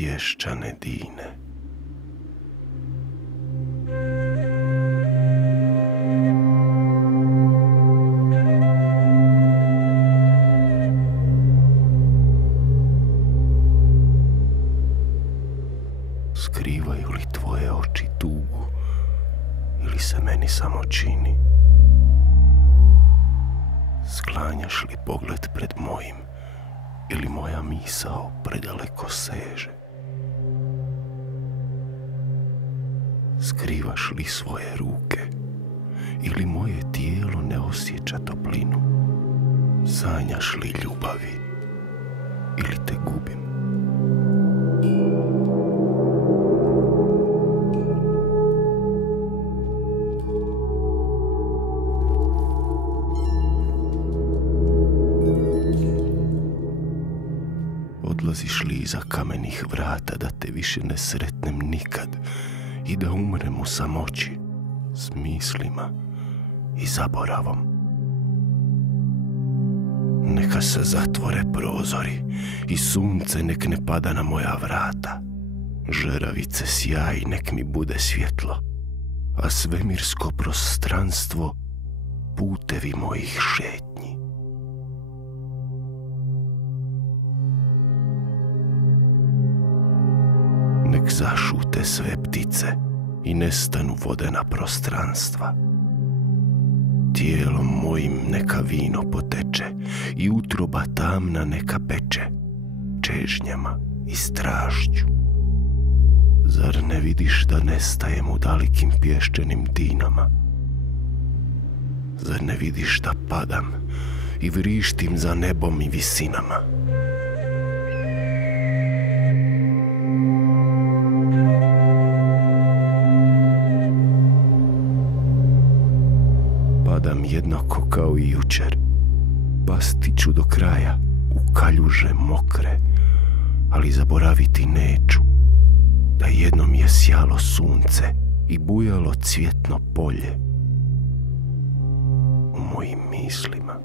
pješčane dine. Skrivaju li tvoje oči tugu ili se meni samo čini? Sklanjaš li pogled pred mojim ili moja misao predaleko seže? Skrivaš li svoje ruke ili moje tijelo ne osjeća toplinu? Sanjaš li ljubavi ili te gubim? Odlaziš li iza kamenih vrata da te više ne sretnem nikad i da umrem u samoći s mislima i zaboravom? Neka se zatvore prozori i sunce nek ne pada na moja vrata. Žeravice sjaj nek mi bude svjetlo, a svemirsko prostranstvo putevi mojih šetnji. Nek zašute sve ptice i nestanu vodena prostranstva. Tijelom mojim neka vino poteče i utroba tamna neka peče čežnjama i strašću. Zar ne vidiš da nestajem u dalekim pješčanim dinama? Zar ne vidiš da padam i vrištim za nebom i visinama? Padam jednako kao i jučer, pa stiću do kraja u kaljuže mokre, ali zaboraviti neću da jednom je sjalo sunce i bujalo cvjetno polje u mojim mislima.